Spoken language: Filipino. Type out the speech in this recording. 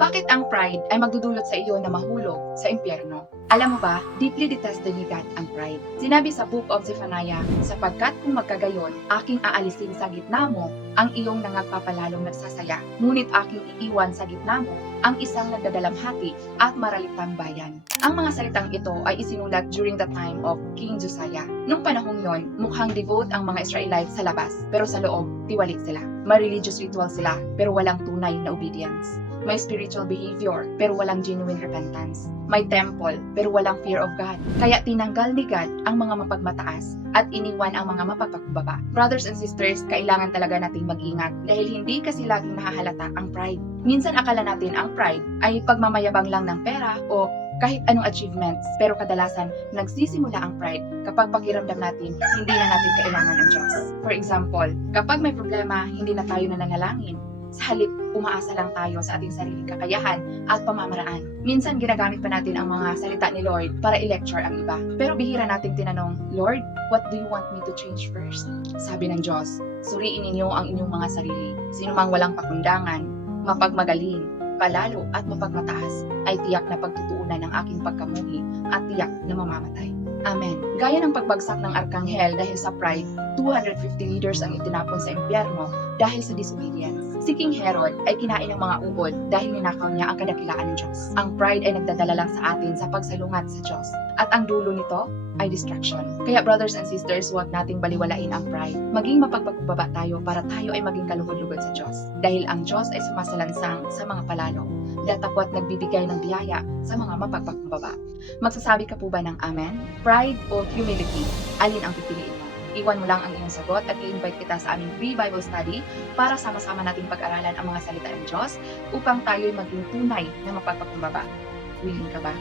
Bakit ang pride ay magdudulot sa iyo na mahulog sa impyerno? Alam mo ba, deeply detested ni God ang pride. Sinabi sa Book of Zephaniah, sapagkat kung magkagayon, aking aalisin sa gitna mo ang iyong nangagpapalalong nagsasaya, ngunit aking iiwan sa gitna mo ang isang nagdadalamhati at maralitang bayan. Ang mga salitang ito ay isinulat during the time of King Josiah. Nung panahong yon, mukhang devout ang mga Israelites sa labas, pero sa loob, tiwali sila. May religious ritual sila, pero walang tunay na obedience. May spiritual behavior, pero walang genuine repentance. May temple, pero walang fear of God. Kaya tinanggal ni God ang mga mapagmataas at iniwan ang mga mapagpakumbaba. Brothers and sisters, kailangan talaga nating mag-ingat dahil hindi kasi laging nahahalata ang pride. Minsan akala natin ang pride ay pagmamayabang lang ng pera o kahit anong achievements, pero kadalasan nagsisimula ang pride kapag pakiramdam natin hindi na natin kailangan ang Diyos. For example, kapag may problema, hindi na tayo nananalangin. Sa halip, umaasa lang tayo sa ating sariling kakayahan at pamamaraan. Minsan ginagamit pa natin ang mga salita ni Lord para i-lecture ang iba. Pero bihira nating tinanong, Lord, what do you want me to change first? Sabi ng Diyos, suriin ninyo ang inyong mga sarili. Sino mang walang pakundangan, mapagmagaling, palalo at mapagmataas ay tiyak na pagtutuunan ng aking pagkamuhi at tiyak na mamamatay. Amen. Gaya ng pagbagsak ng Arkanghel dahil sa pride, 250 leaders ang itinapon sa impyerno dahil sa disobedience. Si King Herod ay kinain ng mga uod dahil ninakaw niya ang kadakilaan ng Diyos. Ang pride ay nagdadala lang sa atin sa pagsalungat sa Diyos. At ang dulo nito ay distraction. Kaya brothers and sisters, huwag nating baliwalain ang pride. Maging mapagpakumbaba tayo para tayo ay maging kalugod-lugod sa Diyos. Dahil ang Diyos ay sumasalansang sa mga palalo. Datapwat nagbibigay ng biyaya sa mga mapagpakumbaba. Magsasabi ka po ba ng Amen? Pride o humility? Alin ang pipiliin mo? Iwan mo lang ang iyong sagot at i-invite kita sa aming free Bible study para sama-sama nating pag-aralan ang mga salita ng Diyos upang tayo'y maging tunay na mapagpakumbaba. Willing ka ba?